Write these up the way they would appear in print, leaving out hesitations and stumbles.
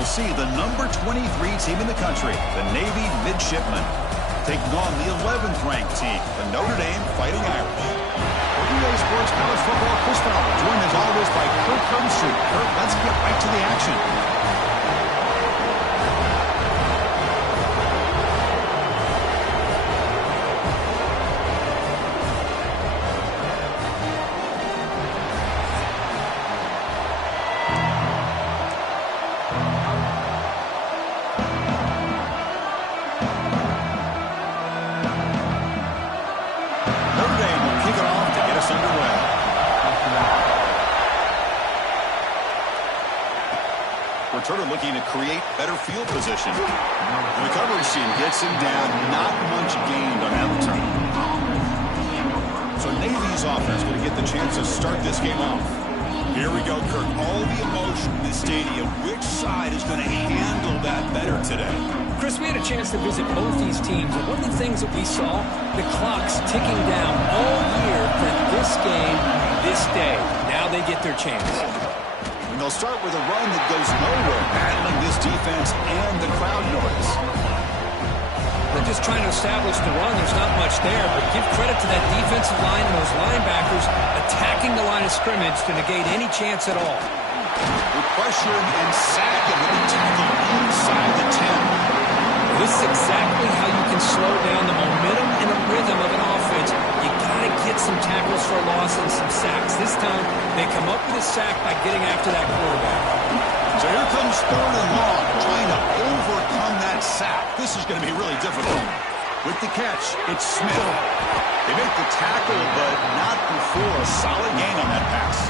we'll see the number 23 team in the country, the Navy Midshipmen, taking on the 11th ranked team, the Notre Dame Fighting Irish. For EA Sports College Football, Chris Fowler, joined as always by Kirk Herbstreit. Kirk, let's get right to the action. Returner looking to create better field position. And the coverage team gets him down. Not much gained on that return. So Navy's offense going to get the chance to start this game off. Here we go, Kirk. All the emotion in the stadium. Which side is going to handle that better today? Chris, we had a chance to visit both these teams, and one of the things that we saw, the clock's ticking down all year for this game, this day. Now they get their chance. They'll start with a run that goes nowhere, battling this defense and the crowd noise. They're just trying to establish the run. There's not much there, but give credit to that defensive line and those linebackers attacking the line of scrimmage to negate any chance at all. With pressure and sack and with the tackle inside the 10. This is exactly how you can slow down the momentum and the rhythm of an offense. You got to get some tackles for a loss and some sacks. This time, they come up with a sack by getting after that quarterback. So here comes 3rd and long, trying to overcome that sack. This is going to be really difficult. With the catch, it's Smith. They make the tackle, but not before a solid gain on that pass.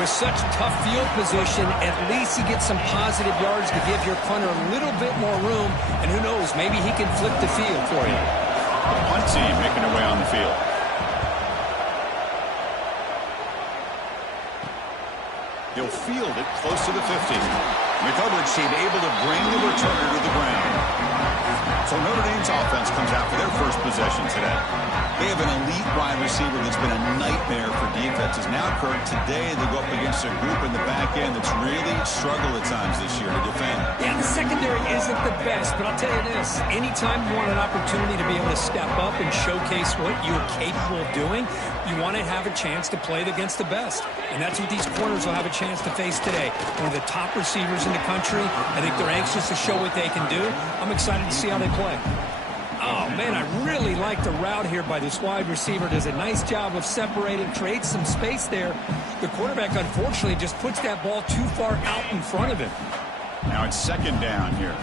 With such tough field position, at least you get some positive yards to give your punter a little bit more room. And who knows, maybe he can flip the field for you. The punt team making their way on the field. He'll field it close to the 50. And the coverage team able to bring the returner to the ground. So Notre Dame's offense comes out for their first possession today. They have an elite wide receiver that's been a nightmare for defenses. Now, Kirk, today they go up against a group in the back end that's really struggled at times this year to defend. Yeah, the secondary isn't the best, but I'll tell you this. Anytime you want an opportunity to be able to step up and showcase what you're capable of doing, you want to have a chance to play against the best. And that's what these corners will have a chance to face today. One of the top receivers in the country. I think they're anxious to show what they can do. I'm excited to see how they play. Oh, man, I really like the route here by this wide receiver. Does a nice job of separating, creates some space there. The quarterback, unfortunately, just puts that ball too far out in front of him. Now it's 2nd down here.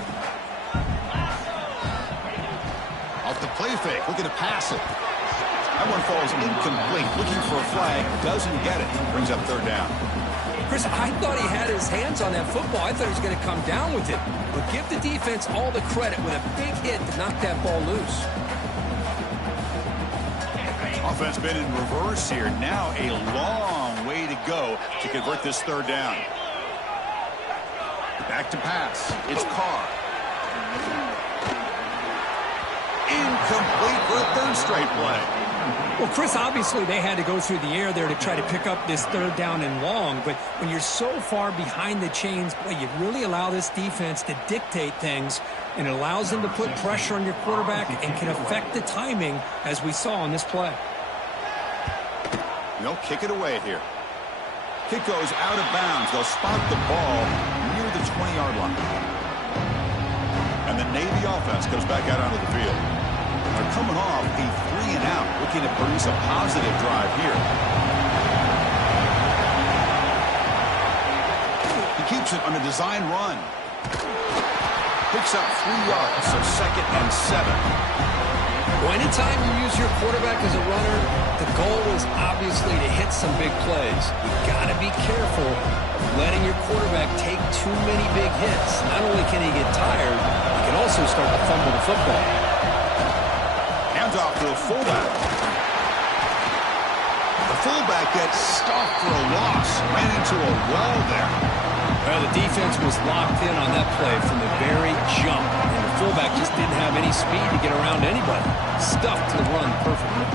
Off the play fake, looking to pass it. That one falls incomplete. Looking for a flag, doesn't get it. Brings up 3rd down. Chris, I thought he had his hands on that football. I thought he was going to come down with it. But give the defense all the credit with a big hit to knock that ball loose. Offense been in reverse here. Now a long way to go to convert this 3rd down. Back to pass. It's Carr. Incomplete for a 3rd straight play. Well, Chris, obviously they had to go through the air there to try to pick up this 3rd down and long. But when you're so far behind the chains, boy, you really allow this defense to dictate things. And it allows them to put pressure on your quarterback and can affect the timing, as we saw on this play. They'll kick it away here. Kick goes out of bounds. They'll spot the ball near the 20-yard line. And the Navy offense goes back out onto the field. They're coming off a 3-and-out, looking to produce a positive drive here. He keeps it on a design run. Picks up 3 yards, so 2nd and 7. Well, anytime you use your quarterback as a runner, the goal is obviously to hit some big plays. You've got to be careful of letting your quarterback take too many big hits. Not only can he get tired, he can also start to fumble the football. Off to the fullback. The fullback gets stopped for a loss. Ran into a wall there. Well, the defense was locked in on that play from the very jump. And the fullback just didn't have any speed to get around anybody. Stuffed the run perfectly.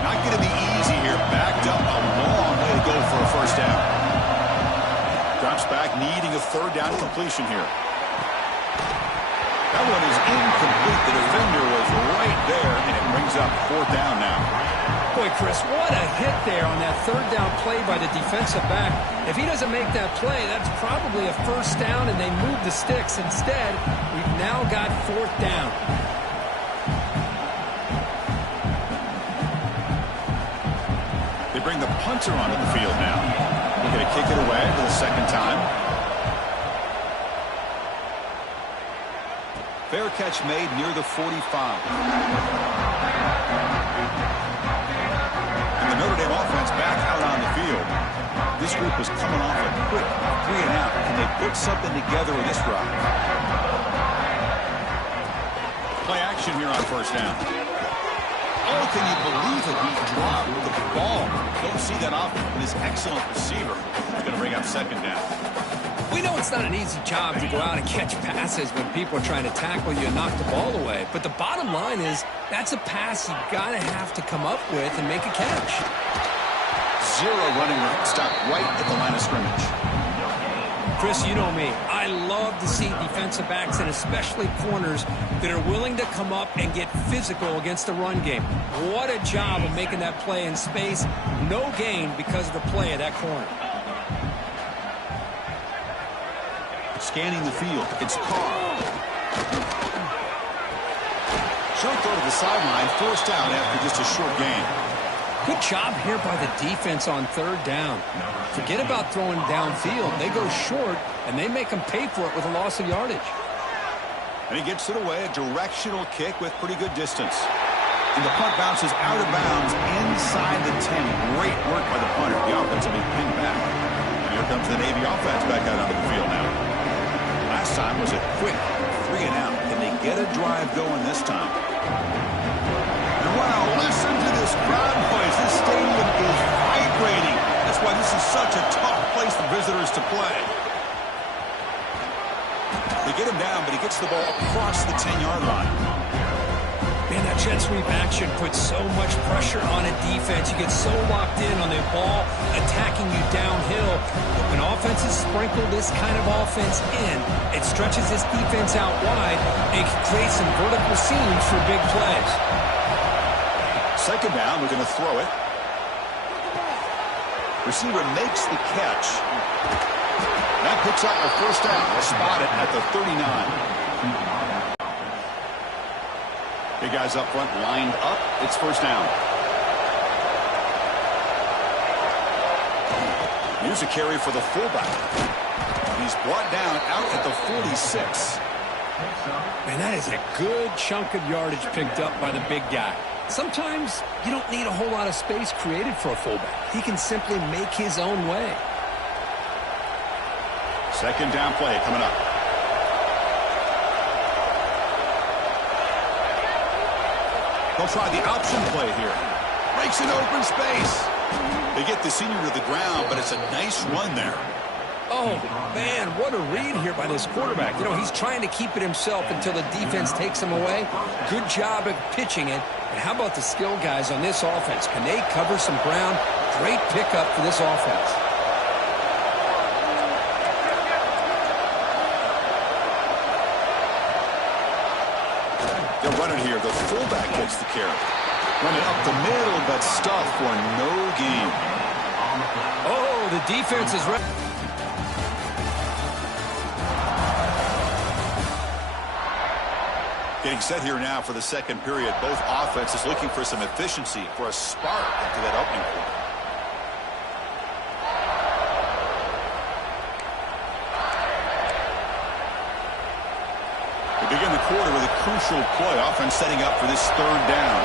Not going to be easy here. Backed up a long drops back, needing a third down completion here. That one is incomplete. The defender was right there, and it brings up fourth down now. Boy, Chris, what a hit there on that third down play by the defensive back. If he doesn't make that play, that's probably a first down, and they move the sticks. Instead, we've now got fourth down. They bring the punter onto the field now. They're going to kick it away for the second time. Fair catch made near the 45. And the Notre Dame offense back out on the field. This group was coming off a quick 3 and out. Can they put something together in this drive? Play action here on first down. Oh, can you believe it? He dropped the ball. Don't see that often from this excellent receiver. He's going to bring up second down. We know it's not an easy job to go out and catch passes when people are trying to tackle you and knock the ball away. But the bottom line is that's a pass you got to have to come up with and make a catch. Zero running room. Stop right at the line of scrimmage. Chris, you know me. I love to see defensive backs and especially corners that are willing to come up and get physical against the run game. What a job of making that play in space. No gain because of the play of that corner. Scanning the field, it's Carr. Short throw to the sideline, forced out after just a short gain. Good job here by the defense on third down. Forget about throwing downfield. They go short, and they make them pay for it with a loss of yardage. And he gets it away, a directional kick with pretty good distance. And the punt bounces out of bounds inside the 10. Great work by the punter. The offense will be pinned back. And here comes the Navy offense back out onto the field now. Last time was a quick 3 and out. Can they get a drive going this time? And wow, listen to this crowd noise. This stadium is vibrating. That's why this is such a tough place for visitors to play. They get him down, but he gets the ball across the 10-yard line. Man, that jet sweep action puts so much pressure on a defense. You get so locked in on the ball attacking you downhill. But when offenses sprinkle this kind of offense in, it stretches this defense out wide and can create some vertical seams for big plays. Second down, we're going to throw it. Receiver makes the catch. That picks up a first down. They'll spot it at the 39. Big guys up front lined up. It's first down. Here's a carry for the fullback. He's brought down out at the 46. Man, that is a good chunk of yardage picked up by the big guy. Sometimes you don't need a whole lot of space created for a fullback. He can simply make his own way. Second down play coming up. They'll try the option play here. Breaks an open space. They get the senior to the ground, but it's a nice run there. Oh, man, what a read here by this quarterback. You know, he's trying to keep it himself until the defense takes him away. Good job at pitching it. And how about the skill guys on this offense? Can they cover some ground? Great pickup for this offense. They'll run it here. The fullback gets the carry. Run it up the middle, but stuffed for no gain. Oh, the defense is ready. Getting set here now for the second period. Both offenses looking for some efficiency, for a spark after that opening quarter. We begin the quarter with a crucial play. Offense setting up for this third down.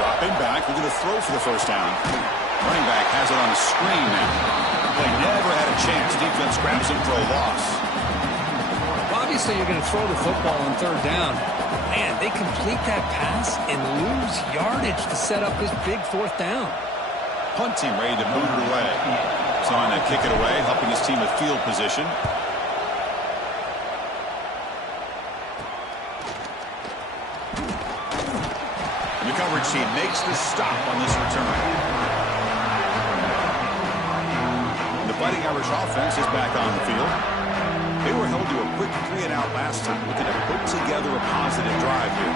Dropping back. We're going to throw for the first down. Running back has it on the screen now. They never had a chance. Defense grabs him for a loss. Obviously, you're going to throw the football on third down. Man, they complete that pass and lose yardage to set up this big fourth down. Punt team ready to boot it away. So on to kick it away, helping his team with field position. And the coverage team makes the stop on this return. The Fighting Irish offense is back on the field. They were held to a quick 3-and-out last time, looking to put together a positive drive here.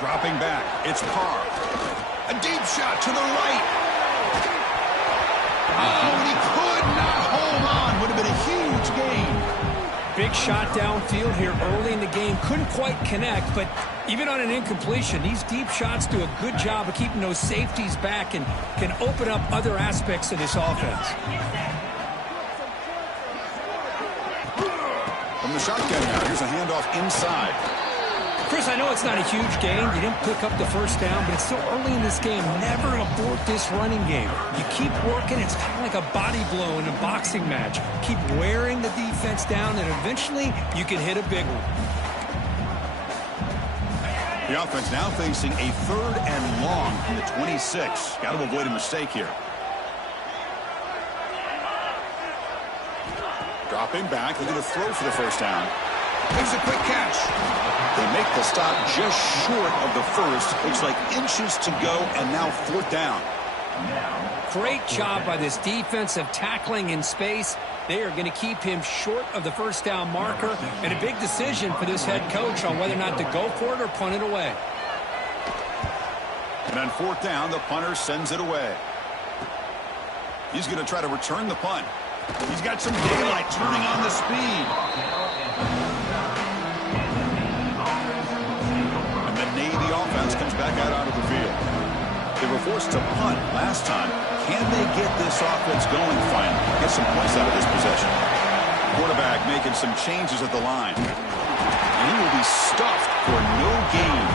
Dropping back, it's Carr. A deep shot to the right. Oh, and he could not hold on. Would have been a huge gain. Big shot downfield here early in the game. Couldn't quite connect, but even on an incompletion, these deep shots do a good job of keeping those safeties back and can open up other aspects of this offense. From the shotgun now, here's a handoff inside. Chris, I know it's not a huge gain. You didn't pick up the first down, but it's still early in this game. Never abort this running game. You keep working. It's kind of like a body blow in a boxing match. Keep wearing the defense down, and eventually you can hit a big one. The offense now facing a 3rd and long from the 26. Got to avoid a mistake here. Dropping back, looking to throw for the first down. There's a quick catch. They make the stop just short of the first. Looks like inches to go, and now 4th down. Great job by this defensive tackling in space. They are going to keep him short of the first down marker, and a big decision for this head coach on whether or not to go for it or punt it away. And on 4th down, the punter sends it away. He's going to try to return the punt. He's got some daylight turning on the speed. And the Navy offense comes back out onto the field. They were forced to punt last time. Can they get this offense going finally? Get some points out of this possession. Quarterback making some changes at the line. And he will be stuffed for no gain.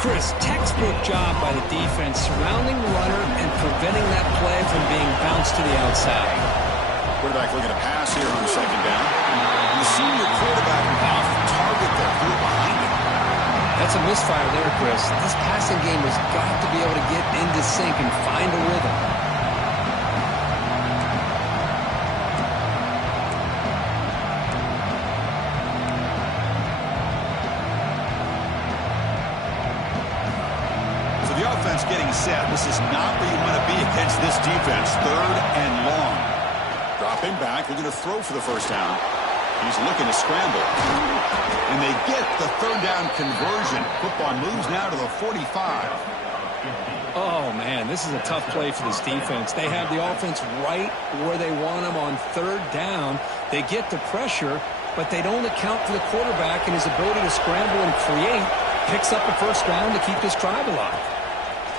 Chris, textbook job by the defense surrounding the runner and preventing that play from being bounced to the outside. Quarterback looking to pass here on 2nd down. And the senior quarterback off target there. Threw it behind him. That's a misfire there, Chris. This passing game has got to be able to get into sync and find a rhythm. So the offense getting set. This is not where you want to be against this defense. 3rd and long. Dropping back, looking to throw for the first down. He's looking to scramble. And they get the 3rd down conversion. Football moves now to the 45. Oh, man, this is a tough play for this defense. They have the offense right where they want them on 3rd down. They get the pressure, but they don't account for the quarterback and his ability to scramble and create. Picks up the first down to keep this drive alive.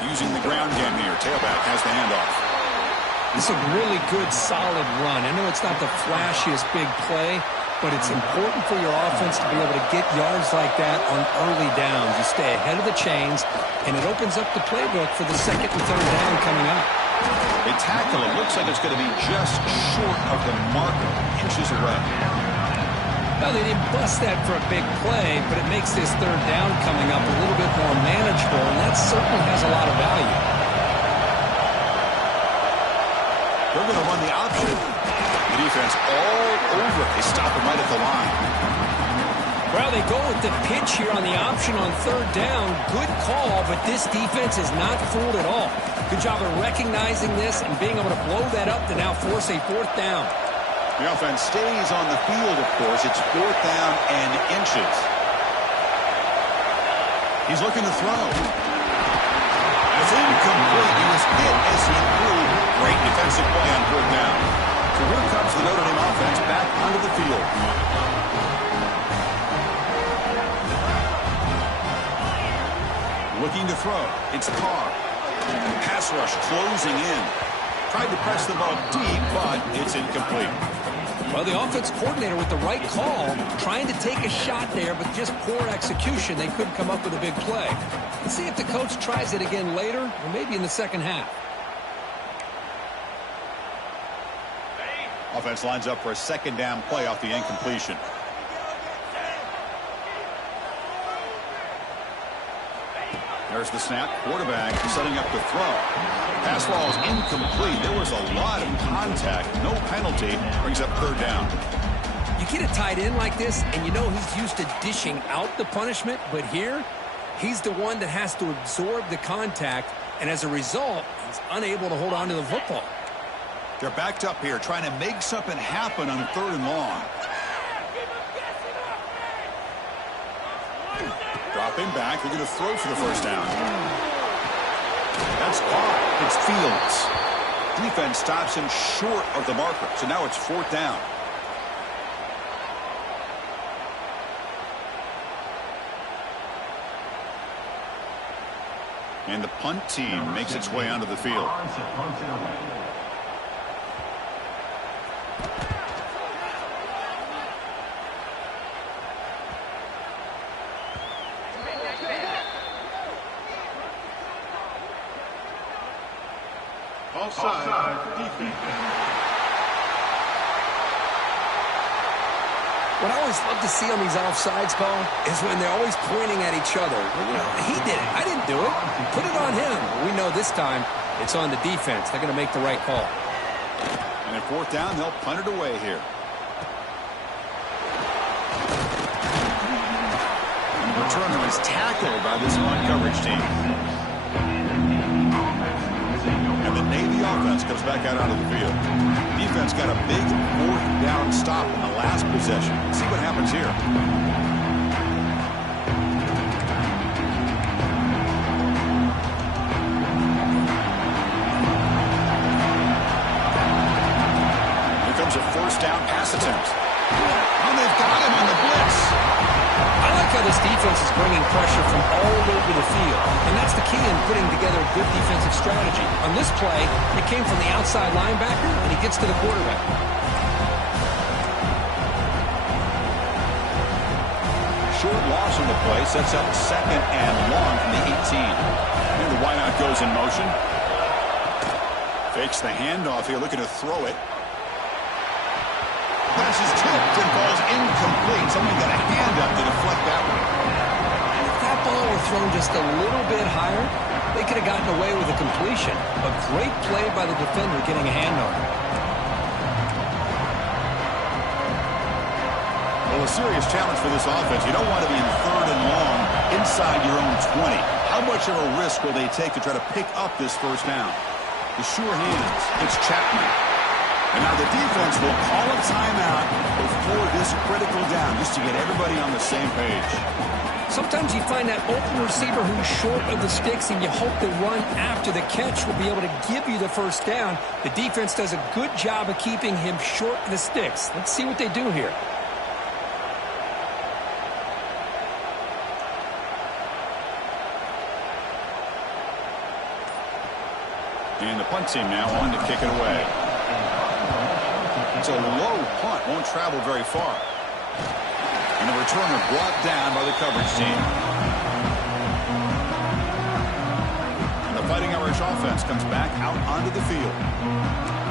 Using the ground game here. Tailback has the handoff. This is a really good, solid run. I know it's not the flashiest big play, but it's important for your offense to be able to get yards like that on early downs. You stay ahead of the chains, and it opens up the playbook for the 2nd and 3rd down coming up. They tackle it. Looks like it's going to be just short of the marker, inches away. Well, they didn't bust that for a big play, but it makes this 3rd down coming up a little bit more manageable, and that certainly has a lot of value. They're going to run the option. The defense all over. They stop him right at the line. Well, they go with the pitch here on the option on 3rd down. Good call, but this defense is not fooled at all. Good job of recognizing this and being able to blow that up to now force a 4th down. The offense stays on the field, of course. It's 4th down and inches. He's looking to throw. That's incomplete. He was hit as he threw. Great defensive play on 4th down. So here comes the Notre Dame offense back onto the field. Looking to throw. It's Carr. Pass rush closing in. Tried to press the ball deep, but it's incomplete. Well, the offense coordinator with the right call, trying to take a shot there, but just poor execution. They couldn't come up with a big play. Let's see if the coach tries it again later, or maybe in the 2nd half. Offense lines up for a 2nd down play off the incompletion. There's the snap. Quarterback setting up the throw. Pass ball is incomplete. There was a lot of contact. No penalty. Brings up 3rd down. You get a tight end like this, and you know he's used to dishing out the punishment, but here, He's the one that has to absorb the contact, and as a result, he's unable to hold on to the football. They're backed up here, trying to make something happen on 3rd and long. Dropping back, they're going to throw for the first down. That's caught. It's Fields. Defense stops him short of the marker, so now it's 4th down. And the punt team makes its way onto the field. Offside defense. What I always love to see on these offsides call is when they're always pointing at each other. You know, he did it. I didn't do it. Put it on him. We know this time it's on the defense. They're going to make the right call. And at 4th down, they'll punt it away here. And the returner is tackled by this punt coverage team. And the Navy offense comes back out onto the field. Defense got a big 4th down stop in the last possession. Let's see what happens here. Here comes a 1st down pass attempt. And they've got him on the blitz. I like how this defense is bringing pressure from all over the field, and that's the key in putting together a good defensive strategy. On this play, it came from the outside linebacker, and he gets to the quarterback. Short loss on the play sets up 2nd and long from the 18. And the wideout goes in motion. Fakes the handoff here, looking to throw it. Pass is tipped and falls incomplete. Someone got a hand up to deflect that one. If that ball were thrown just a little bit higher, they could have gotten away with a completion. A great play by the defender getting a hand on it. Well, a serious challenge for this offense. You don't want to be in 3rd and long inside your own 20. How much of a risk will they take to try to pick up this 1st down? The sure hands. It's Chapman. And now the defense will call a timeout before this critical down, just to get everybody on the same page. Sometimes you find that open receiver who's short of the sticks, and you hope the run after the catch will be able to give you the 1st down. The defense does a good job of keeping him short of the sticks. Let's see what they do here. And the punt team now on to kick it away. It's a low punt, won't travel very far. And the returner brought down by the coverage team. And the Fighting Irish offense comes back out onto the field.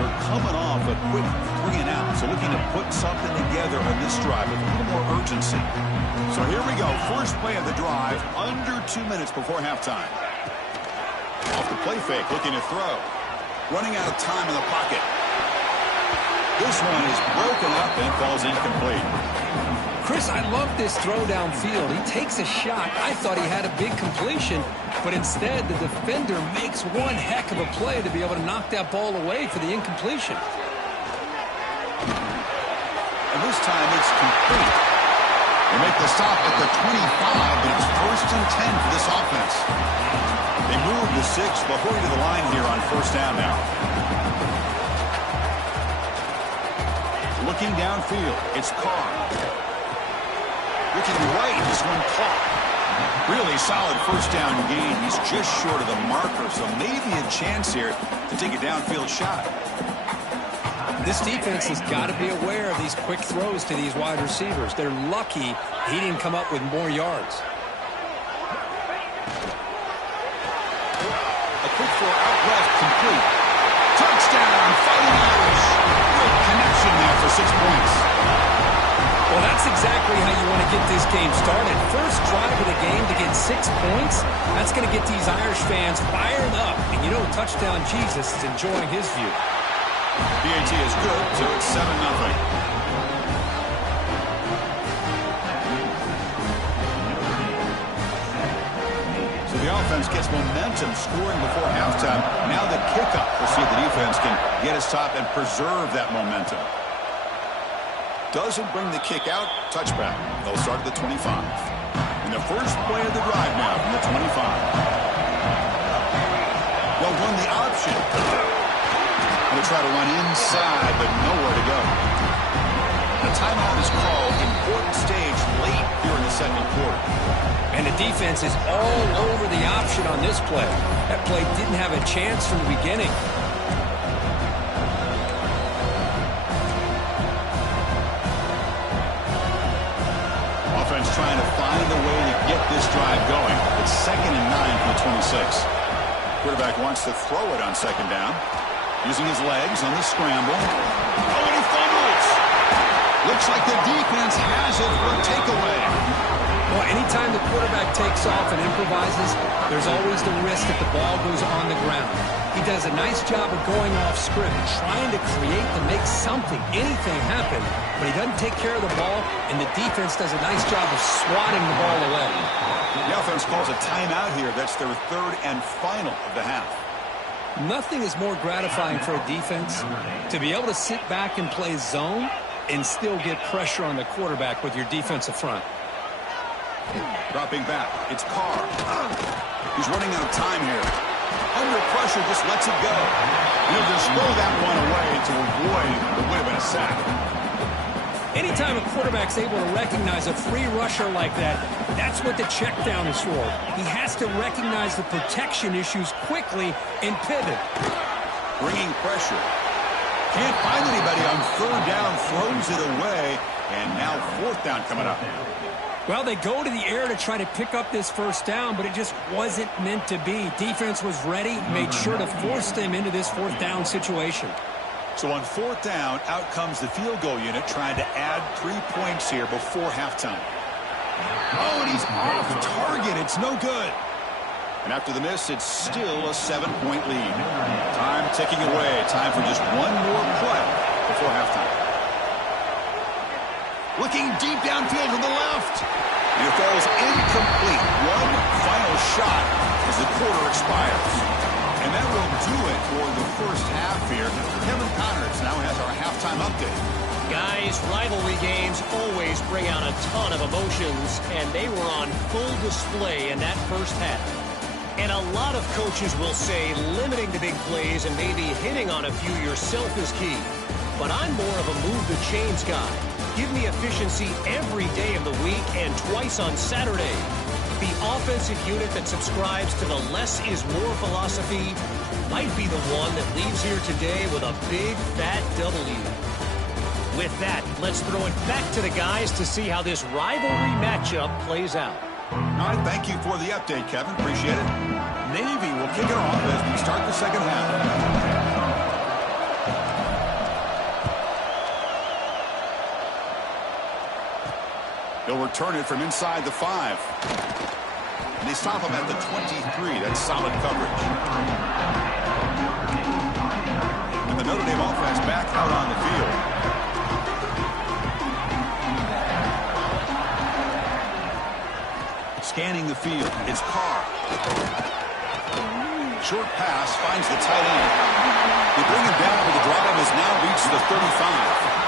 They're coming off a quick 3 and out, so looking to put something together on this drive with a little more urgency. So here we go, first play of the drive, under 2 minutes before halftime. Off the play fake, looking to throw. Running out of time in the pocket. This one is broken up and falls incomplete. Chris, I love this throw downfield. He takes a shot. I thought he had a big completion, but instead the defender makes one heck of a play to be able to knock that ball away for the incompletion. And this time it's complete. They make the stop at the 25, but it's 1st and 10 for this offense. They move the 6, but hurry to the line here on 1st down now. Looking downfield, it's Carr. Looking right, this one caught. Really solid 1st down gain. He's just short of the marker, so maybe a chance here to take a downfield shot. This defense has got to be aware of these quick throws to these wide receivers. They're lucky he didn't come up with more yards. A quick throw out left, complete. Touchdown, Fighting Irish. Good connection there for 6 points. Well, that's exactly how you want to get this game started. First drive of the game to get 6 points. That's going to get these Irish fans fired up. And you know, Touchdown Jesus is enjoying his view. PAT is good, so it's 7-0. offense gets momentum scoring before halftime. Now the kickoff. We'll see if the defense can get his top and preserve that momentum. Doesn't bring the kick out. Touchback. They'll start at the 25. And the first play of the drive now from the 25. They'll run the option. They'll try to run inside, but nowhere to go. A timeout is called. Important stage late here in the second quarter. And the defense is all over the option on this play. That play didn't have a chance from the beginning. Offense trying to find a way to get this drive going. It's 2nd and 9 from the 26. Quarterback wants to throw it on 2nd down. Using his legs on the scramble. Oh, and he fumbles! Looks like the defense has it for a takeaway. Well, anytime the quarterback takes off and improvises, there's always the risk that the ball goes on the ground. He does a nice job of going off script, trying to create to make something, anything happen, but he doesn't take care of the ball, and the defense does a nice job of swatting the ball away. The offense calls a timeout here. That's their 3rd and final of the half. Nothing is more gratifying for a defense to be able to sit back and play zone and still get pressure on the quarterback with your defensive front. Dropping back, it's Carr. He's running out of time here. Under pressure, just lets it go. He'll just throw that one away to avoid what would have been a sack. Anytime a quarterback's able to recognize a free rusher like that, that's what the check down is for. He has to recognize the protection issues quickly and pivot. Bringing pressure. Can't find anybody on 3rd down, throws it away, and now 4th down coming up. Well, they go to the air to try to pick up this 1st down, but it just wasn't meant to be. Defense was ready, made sure to force them into this 4th down situation. So on 4th down, out comes the field goal unit trying to add 3 points here before halftime. Oh, and he's off target. It's no good. And after the miss, it's still a 7-point lead. Time ticking away. Time for just one more play before halftime. Looking deep downfield to the left. And it falls incomplete. One final shot as the quarter expires. And that will do it for the first half here. Kevin Connors now has our halftime update. Guys, rivalry games always bring out a ton of emotions, and they were on full display in that first half. And a lot of coaches will say limiting the big plays and maybe hitting on a few yourself is key. But I'm more of a move the chains guy. Give me efficiency every day of the week and twice on Saturday. The offensive unit that subscribes to the less is more philosophy might be the one that leaves here today with a big fat W. With that, let's throw it back to the guys to see how this rivalry matchup plays out. All right, thank you for the update, Kevin. Appreciate it. Navy will kick it off as we start the second half. They'll return it from inside the 5. And they stop him at the 23. That's solid coverage. And the Notre Dame offense back out on the field. Scanning the field. It's Carr. Short pass finds the tight end. They bring him down, but the drive has now reached the 35.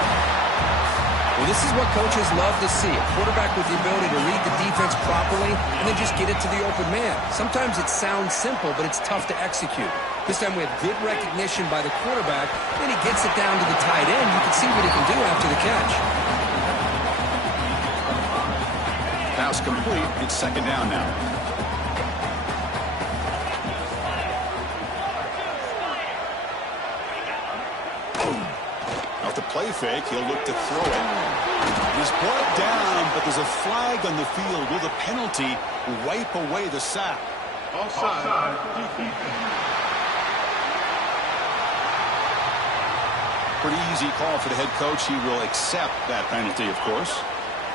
Well, this is what coaches love to see. A quarterback with the ability to read the defense properly and then just get it to the open man. Sometimes it sounds simple, but it's tough to execute. This time we have good recognition by the quarterback. Then he gets it down to the tight end. You can see what he can do after the catch. Pass complete. It's second down now. Off the play fake, he'll look to throw it. He's brought down, but there's a flag on the field. Will the penalty wipe away the sack? Offside. Pretty easy call for the head coach. He will accept that penalty, of course.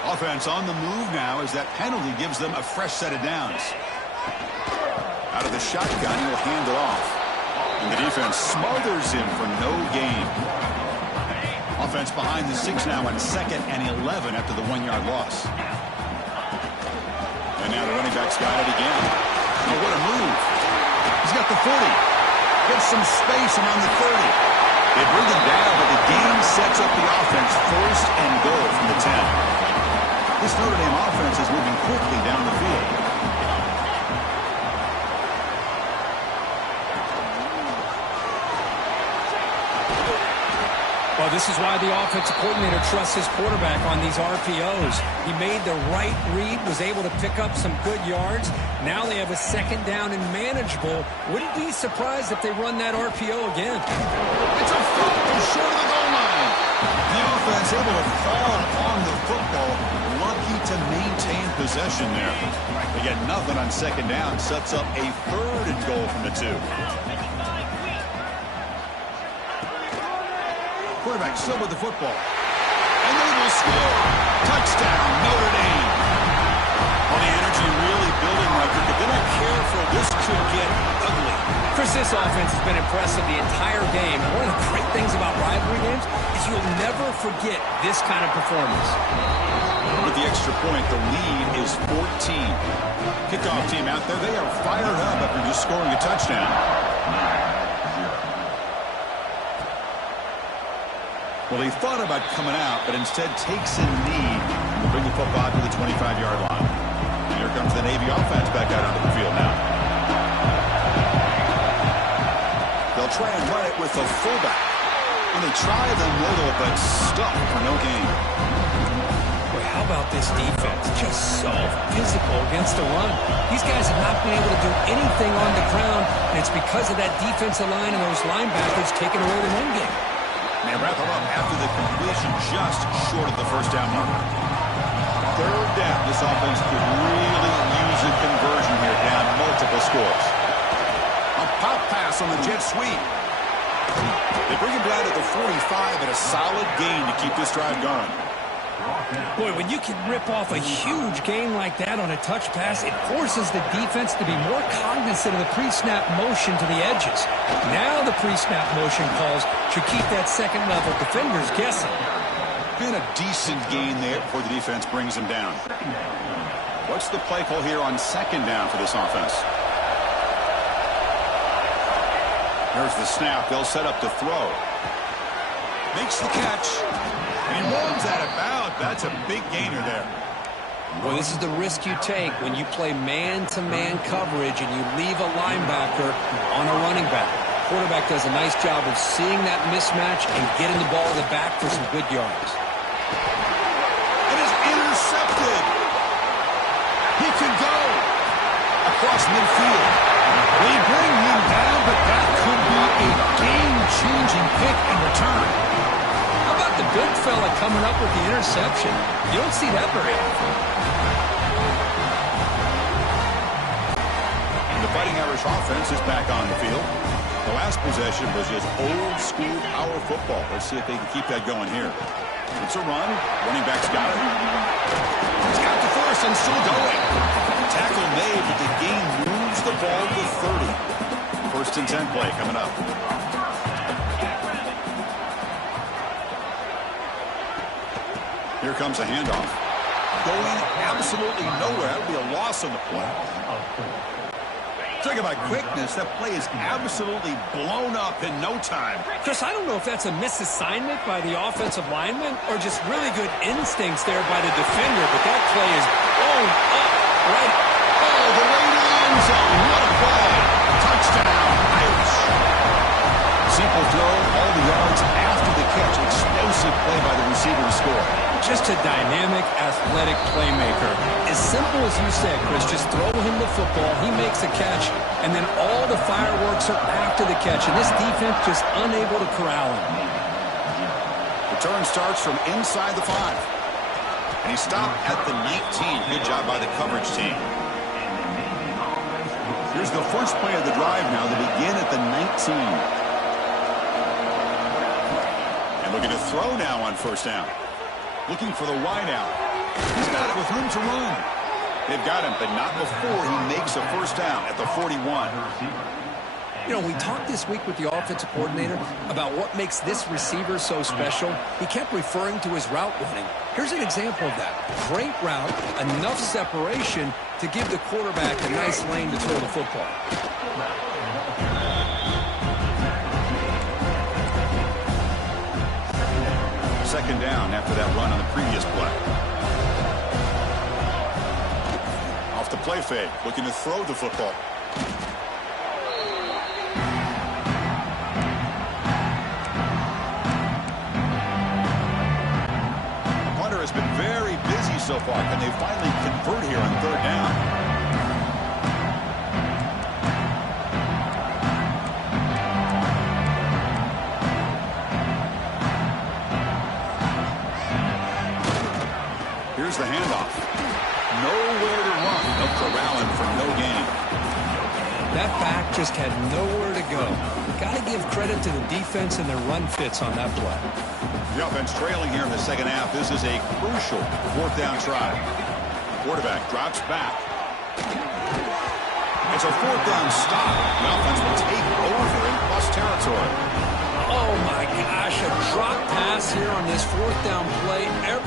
Offense on the move now as that penalty gives them a fresh set of downs. Out of the shotgun, he'll hand it off. And the defense smothers him for no gain. Offense behind the 6 now on 2nd and 11 after the 1-yard loss. And now the running back's got it again. Oh, what a move. He's got the 40. Gets some space around the 30. They bring him down, but the gain sets up the offense first and goal from the 10. This Notre Dame offense is moving quickly down the field. Well, this is why the offensive coordinator trusts his quarterback on these RPOs. He made the right read, was able to pick up some good yards. Now they have a second down and manageable. Wouldn't be surprised if they run that RPO again. It's a fumble short of the goal line. The offense able to fall on the football. Lucky to maintain possession there. They get nothing on second down. Sets up a third and goal from the 2. Quarterback still with the football. And they will score. Touchdown, Notre Dame. Well, the energy really building, Roger, but then I care for this could get ugly. Chris, this offense has been impressive the entire game. And one of the great things about rivalry games is you'll never forget this kind of performance. With the extra point, the lead is 14. Kickoff team out there, they are fired up after just scoring a touchdown. Well, he thought about coming out, but instead takes in lead to bring the football to the 25-yard line. And here comes the Navy offense back out onto the field now. They'll try and run it with the fullback. And they try the middle, but stuck for no gain. Boy, how about this defense? Just so physical against the run. These guys have not been able to do anything on the ground, and it's because of that defensive line and those linebackers taking away the run game. They wrap them up after the completion just short of the first down marker. Third down. This offense could really use a conversion here, down multiple scores. A pop pass on the jet sweep. They bring him down to the 45 and a solid gain to keep this drive going. Boy, when you can rip off a huge gain like that on a touch pass, it forces the defense to be more cognizant of the pre-snap motion to the edges. Now the pre-snap motion calls should keep that second-level defenders guessing. And a decent gain there before the defense brings him down. What's the play call here on second down for this offense? There's the snap. They'll set up to throw. Makes the catch. And he runs that about. That's a big gainer there. Well, this is the risk you take when you play man-to-man coverage and you leave a linebacker on a running back. Quarterback does a nice job of seeing that mismatch and getting the ball to the back for some good yards. It is intercepted. He can go across midfield. They bring him down, but that could be a game-changing pick in return. How about the big fella coming up with the interception? You don't see that very often. The Fighting Irish offense is back on the field. The last possession was just old-school power football. Let's see if they can keep that going here. It's a run. Running back's got it. He's got the first and still going. Tackle made, but the game moves the ball to 30. First and 10 play coming up. Here comes a handoff. Going absolutely nowhere. That would be a loss on the play. Talk about quickness. That play is absolutely blown up in no time. Chris, I don't know if that's a misassignment by the offensive lineman or just really good instincts there by the defender, but that play is blown up right. Oh, the way to the end zone. What a play. Touchdown, Irish. Simple throw, all the yards after the catch. Explosive play by the receiver to score. Just a dynamic, athletic playmaker. As simple as you said, Chris, just throw him the football, he makes a catch, and then all the fireworks are after the catch, and this defense just unable to corral him. Return starts from inside the 5. And he stopped at the 19. Good job by the coverage team. Here's the first play of the drive now. They begin at the 19. And looking to throw now on first down. Looking for the wide out. He's got it with room to run. They've got him, but not before he makes a first down at the 41. You know, we talked this week with the offensive coordinator about what makes this receiver so special. He kept referring to his route running. Here's an example of that. Great route, enough separation to give the quarterback a nice lane to throw the football. Second down after that run on the previous play. Off the play fake, looking to throw the football. Hunter has been very busy so far. Can they finally convert here on third down? Here's the handoff. Nowhere to run. They'll corral him for no gain. That back just had nowhere to go. Got to give credit to the defense and their run fits on that play. The offense trailing here in the second half. This is a crucial fourth down try. Quarterback drops back. It's a fourth down stop. The offense will take over in plus territory. Oh, my gosh, a drop pass here on this fourth down play.